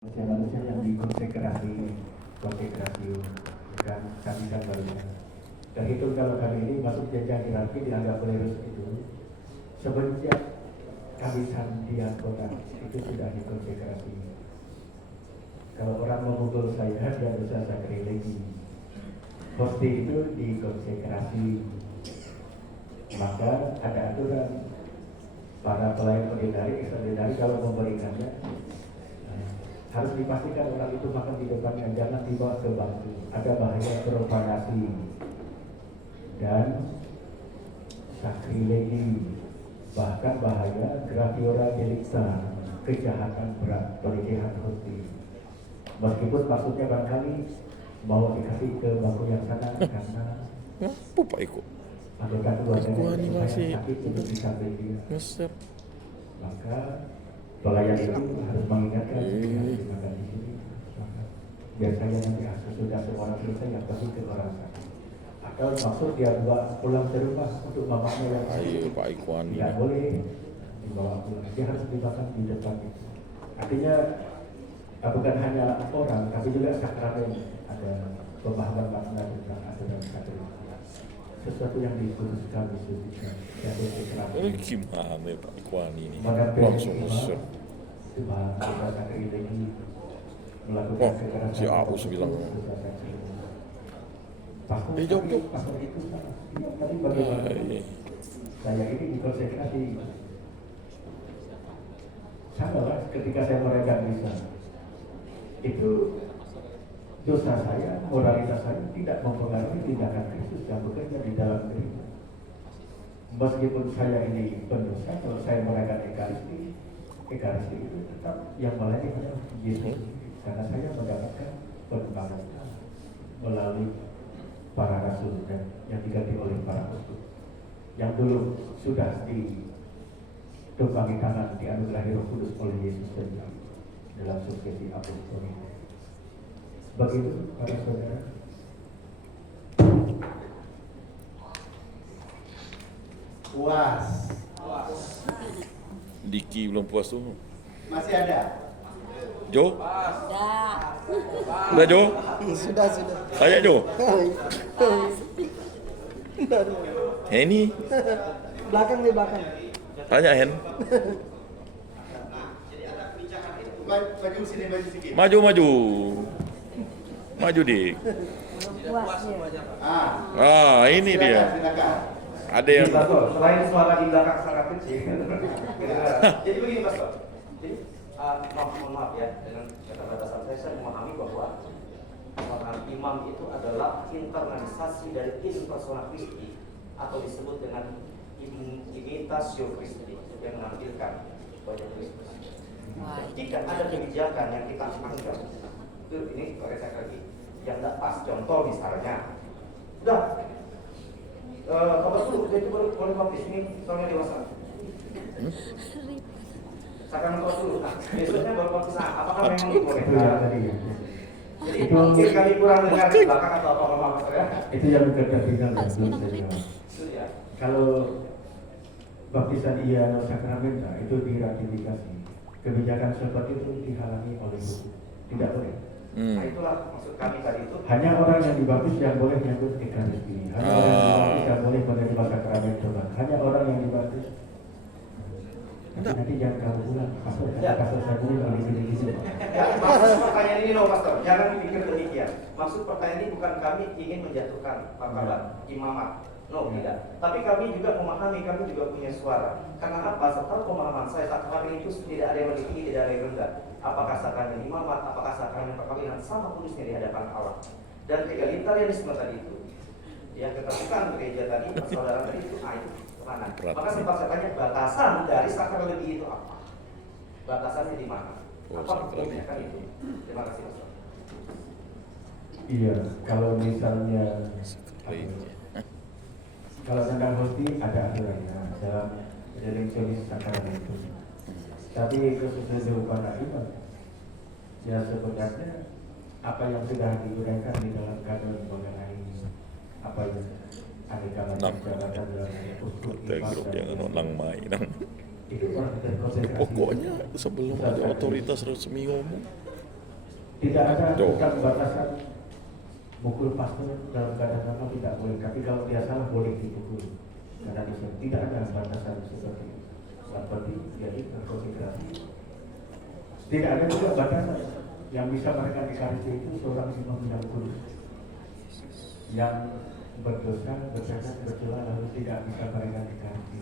manusia-manusia yang dikonsekrasi kan kami kan baru terhitung kalau kami ini masuk jenjang hierarki dianggap klerus itu semenjak kamisan diakona itu sudah dikonsekrasi. Kalau orang memukul saya dia dosa sakrilegi. Hosti itu dikonsekrasi. Maka ada aturan para pelayan ordinari, extraordinari kalau memberikannya harus dipastikan orang itu makan di depannya, jangan dibawa ke bangku. Ada bahaya profanasi dan sakrilegi, bahkan bahaya graviora delicta, kejahatan berat, pelecehan hosti. Meskipun maksudnya barangkali mau dikasih ke bangku yang sana karena Apa Pak Eko? anggota keluarganya Masih sakit untuk disampaikan dia. ngeser. Maka pelayan itu harus mengingatkan harus dimakan di sini. Biasanya nanti sudah seorang selesai yang pergi ke orang sakit. Atau maksud dia bawa pulang ke rumah untuk mamanya yang Ayo Pak Eko tidak boleh dibawa pulang. Dia harus dimakan di depan itu. Artinya bukan hanya orang, tapi juga sakramen. Ada pemahaman makna tentang aturan-aturan. Sesuatu yang diputuskan disucikan dan diikrarkan. Gimana Pak Eko ini? Maka Langsung ngeser. Tuhan kita sakrilegi melakukan Oh, kekerasan. si Aus bilang. Jawab. Pasal itu salah. Tapi bagaimana? Saya ini dikonsentrasi. Sama lah ketika saya merekan misa. Itu dosa saya, moralitas saya tidak mempengaruhi tindakan Kristus yang bekerja di dalam diri. Meskipun saya ini pendosa, kalau saya merekan Ekaristi itu tetap yang melayani adalah Yesus. Karena saya mendapatkan pengembangan melalui para rasul dan yang diganti oleh para rasul. Yang dulu sudah ditumpangi tangan dianugerahi Roh Kudus oleh Yesus sendiri dalam suksesi apostolik. Begitu para saudara. Puas. Diki belum puas tuh. Masih ada? Jo? Udah Jo? Sudah. Tanya Jo? Henny? Belakang. Tanya Hen? Maju sini, maju sedikit. Maju Dik. Ini Silakan, dia. silakan. Ada yang Selain suara di belakang sangat kecil. Jadi begini Mas Tor. Jadi mohon maaf ya dengan keterbatasan saya memahami bahwa seorang imam itu adalah internalisasi dari in persona Christi atau disebut dengan imitatio Christi yang menampilkan wajah Kristus. Jika ada kebijakan yang kita anggap itu ini saya lagi yang tidak pas, contoh misalnya, udah kabar dulu, jadi baru boleh baptis ini soalnya dewasa. Sekarang kabar dulu, besoknya baru baptis. Apakah memang dibolehkan? Jadi itu mungkin kami kurang dengar di belakang atau apa ya? Itu yang ketertinggal dan belum saya jawab. Ya. Kalau baptisan iya atau sakramenta itu diratifikasi. Kebijakan seperti itu dihalangi oleh hukum. Tidak boleh. Nah itulah maksud kami tadi itu. Hanya orang yang dibaptis yang boleh nyambut Ekaristi. Hanya orang yang dibaptis yang boleh menerima sakramen Tuhan. Hanya orang yang dibaptis. Nanti jangan kamu pulang. Pasal saya boleh begitu. Ya, maksud pertanyaan ini loh Pastor, jangan dipikir demikian. Maksud pertanyaan ini bukan kami ingin menjatuhkan martabat imamat. No, tidak. Tapi kami juga memahami, kami juga punya suara. Karena apa? Setelah pemahaman saya, sakramen itu tidak ada yang lebih tinggi, tidak ada yang rendah. Apakah sakramen imamat, apakah sakramen perkawinan, sama kudusnya di hadapan Allah. Dan egalitarianisme tadi itu, ya keterbukaan gereja tadi, persaudaraan tadi itu, itu kemana? Maka sempat saya tanya, batasan dari sakramen lebih itu apa? Batasannya di mana? Apa hukumnya kan itu? Terima kasih Mas. Iya, kalau misalnya kalau tentang hosti ada aturannya dalam redemptionis sakramen itu. Tapi khususnya pada imam, ya sebenarnya apa yang sudah digunakan di dalam kanon mengenai apa yang aneka macam jabatan dalam uskup jangan orang main. itu orang terkonsentrasi. Pokoknya sebelum ada otoritas resmi ngomong Tidak ada Tuh. batasan mukul pastor dalam keadaan normal tidak boleh, tapi kalau dia salah boleh dipukul. Karena di sini tidak ada batasan seperti seperti jadi pornografi. Tidak ada juga batasan yang bisa mereka dikarisi itu seorang imam yang kudus yang berdosa, bercacat, bercela lalu tidak bisa mereka dikarisi.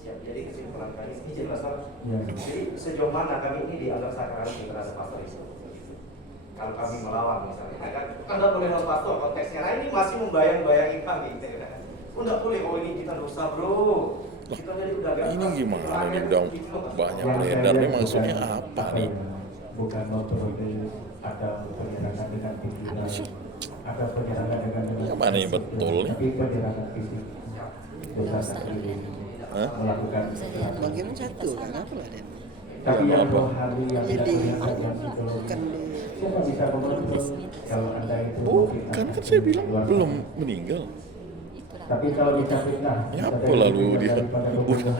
Siap, jadi kesimpulan kami ini jelas. Ya. Jadi sejauh mana kami ini dianggap sakral di terhadap pastor itu? Kalau kami melawan misalnya, kan Anda boleh non pastor konteksnya. Nah ini masih membayang-bayangi kami, gitu kan? Enggak boleh, oh ini kita dosa bro. Kita jadi udah gak. Ini gimana nih, udah banyak beredar nih, maksudnya apa nih? Bukan otomatis atau penyerangan dengan pikiran atau penyerangan dengan Yang mana yang betul nih? tapi penyerangan fisik dosa sendiri Hah? melakukan Bagaimana satu kan apa lah dia? tapi yang Apa? rohani yang tidak Jadi kelihatan yang psikologis kan siapa bisa mengontrol kalau anda itu Bukan, kan saya bilang belum meninggal. tapi kalau kita fitnah Ya apa lalu dia bukan.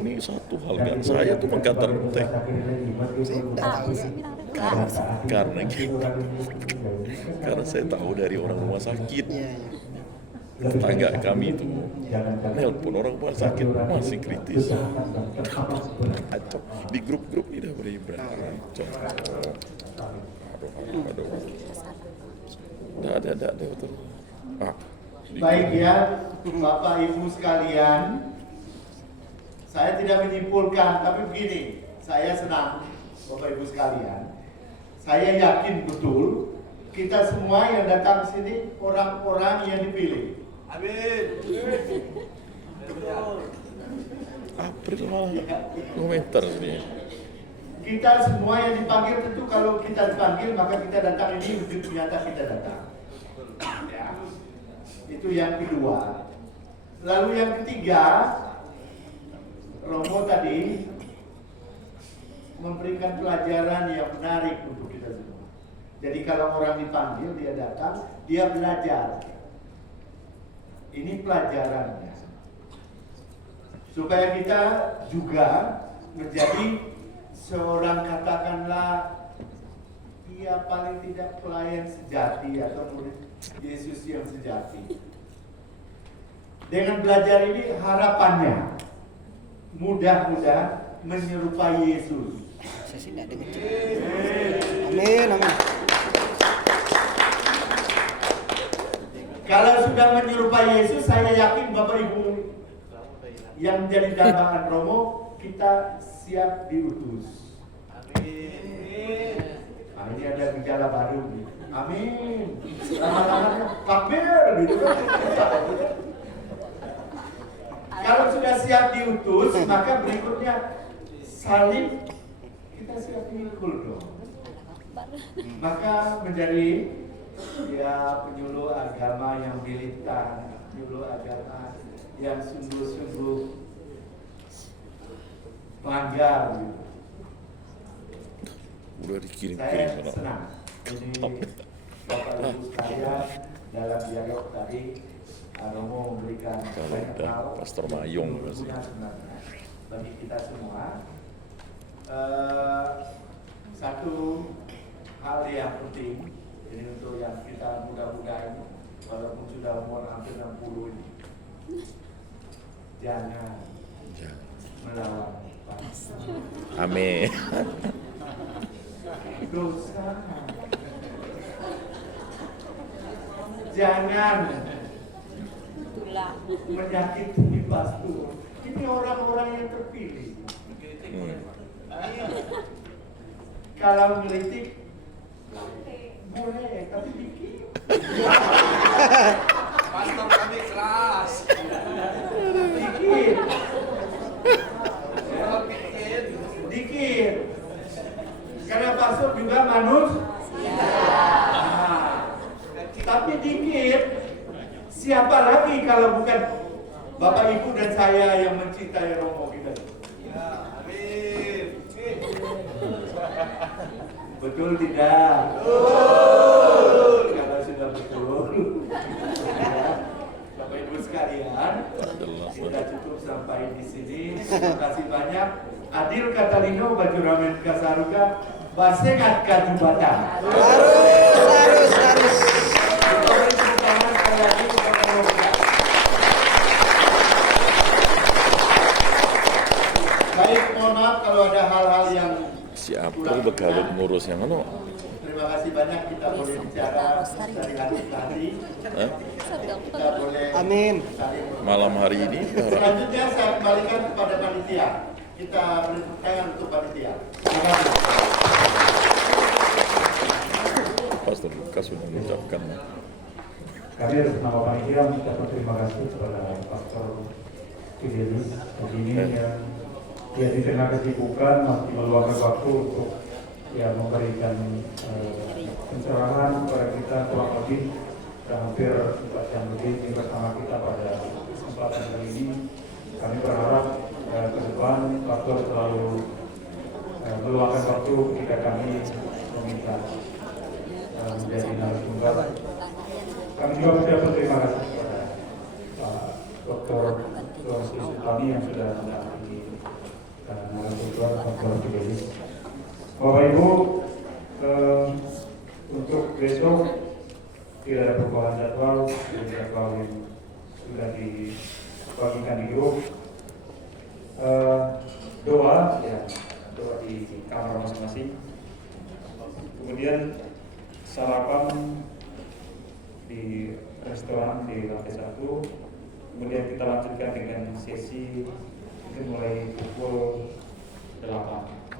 Ini satu hal kan, saya tuh mengkatar teks. Karena saya tahu dari orang rumah sakit, ya, tetangga kami itu nelpon orang rumah sakit masih kritis. Kacau. Di grup-grup ini udah berebar. Kacau. Aduh. Ada betul. Di Baik ya, Bapak Ibu sekalian, saya tidak menyimpulkan, tapi begini, saya senang, Bapak Ibu sekalian, saya yakin betul kita semua yang datang ke sini orang-orang yang dipilih. Amin. April malah komentar ini. Kita semua yang dipanggil tentu kalau kita dipanggil maka kita datang ini wujud nyata kita datang. Ya. Itu yang kedua. Lalu yang ketiga, Romo tadi memberikan pelajaran yang menarik untuk kita semua. Jadi kalau orang dipanggil, dia datang, dia belajar. Ini pelajarannya. Supaya kita juga menjadi seorang katakanlah ia paling tidak pelayan sejati atau murid Yesus yang sejati. Dengan belajar ini harapannya mudah-mudahan menyerupai Yesus. saya sih tidak dengar. Amin, amin. Kalau sudah menyerupai Yesus, saya yakin Bapak Ibu yang jadi dambaan Romo, kita siap diutus. Amin. Nah, ini ada gejala baru nih. Amin. Lama-lama takbir gitu kan. Kalau sudah siap diutus, maka berikutnya salib kita siap diikul dong. Maka menjadi ya penyuluh agama yang militan, penyuluh agama yang sungguh-sungguh melanggar gitu. Udah dikirim Saya sana. senang. Ini Bapak Ibu sekalian dalam dialog tadi Romo memberikan Kalau banyak udah hal Pastor Mayong yang pasti. berguna sebenarnya bagi kita semua. Satu hal yang penting ini untuk yang kita muda-muda ini, walaupun sudah umur hampir 60 ini, jangan melawan pastor. Amin. Dosa. Jangan menyakiti pastor. Ini orang-orang yang terpilih. Kalau ngelitik boleh, tapi dikit. Pastor kami keras. Dikit. Dikit. Karena pastor juga manusia. Tapi dikit. Siapa lagi kalau bukan Bapak Ibu dan saya yang mencintai Romo kita? Ya, amin. Betul tidak? Betul. Kalau sudah betul. Bapak Ibu sekalian, kita cukup sampai di sini. Terima kasih banyak. Adil Katalino, Baju Ramen Kasaruka, Basengat Gadu Batam. Harus. Baik, mohon maaf kalau ada hal-hal yang Siapa bakal ngurus yang ano? terima kasih banyak, kita boleh bicara dari hati ke hati. Hah? Kita boleh Amin. saling Malam hari ini Selanjutnya saya kembalikan kepada panitia. Kita beri tepuk tangan untuk panitia. Terima kasih. Pastor Lukas sudah mengucapkan. Kami atas nama panitia mengucapkan terima kasih kepada Pastor Fidelis begini yang dia di tengah kesibukan masih meluangkan waktu untuk memberikan pencerahan kepada kita kurang lebih hampir 4 jam lebih bersama kita pada kesempatan kali ini. Kami berharap ke depan Pastor selalu meluangkan waktu ketika kami meminta menjadi narasumber. Kami juga mengucapkan terima kasih kepada Pak Dr. Sulawesi Sultani yang sudah mendampingi narasumber Pastor Fidelis. Bapak Ibu, untuk besok tidak ada perubahan jadwal, jadwal yang sudah dibagikan di grup. Doa di kamar masing-masing. Kemudian sarapan di restoran di lantai 1. Kemudian kita lanjutkan dengan sesi mungkin mulai pukul 8.